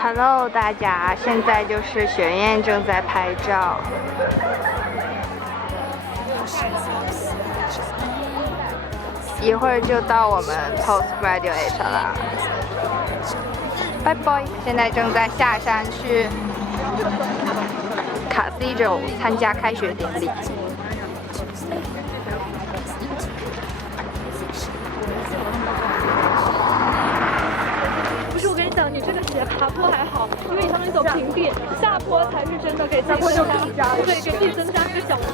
Hello， 大家，现在就是学院正在拍照。一会儿就到我们 postgraduate 了，拜拜。现在正在下山去 Cathedral 参加开学典礼。不是，我跟你讲，你这个斜爬坡还好，因为你相当于走平地，下坡才是真的给自己增加，对，给自己增加一个小坡。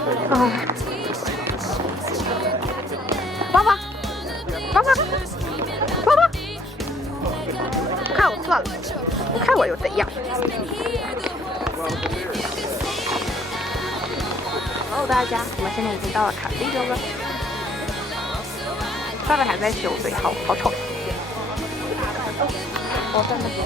爸爸，爸爸，爸爸，看我算了，我看我又怎样？Hello， 大家，我们现在已经到了卡地州了，上面还在修，所以好丑。我在那边。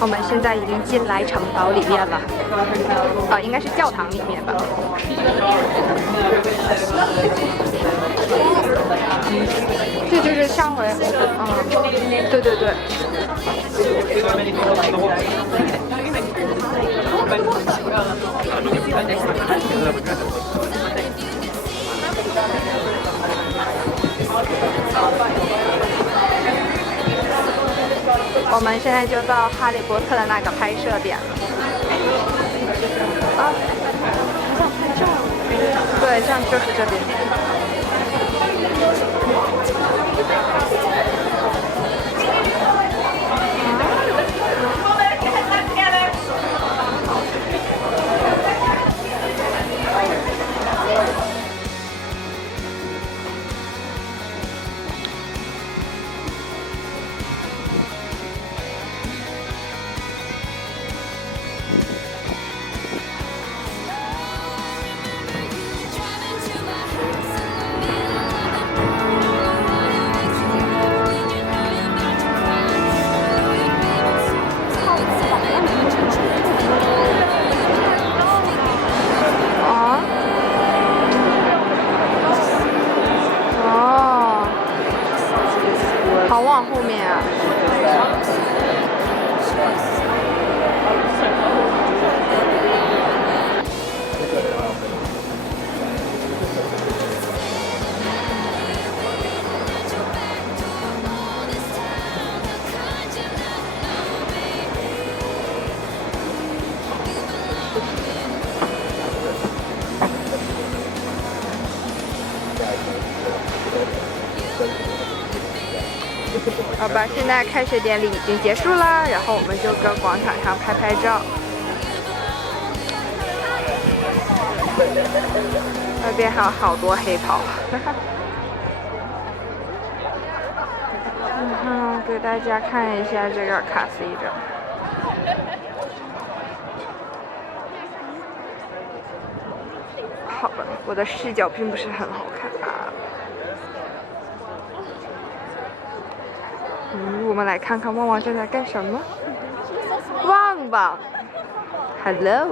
我们现在已经进来城堡里面了，应该是教堂里面吧。这就是上回，对对对。我们现在就到哈利波特的那个拍摄点了。对，这样就是这边。好往后面啊！好吧，现在开学典礼已经结束啦，然后我们就搁广场上拍照。那边还有好多黑袍。给大家看一下这个Cathedral。好吧，我的视角并不是很好看啊。我们来看看旺旺正在干什么。旺旺 ，Hello。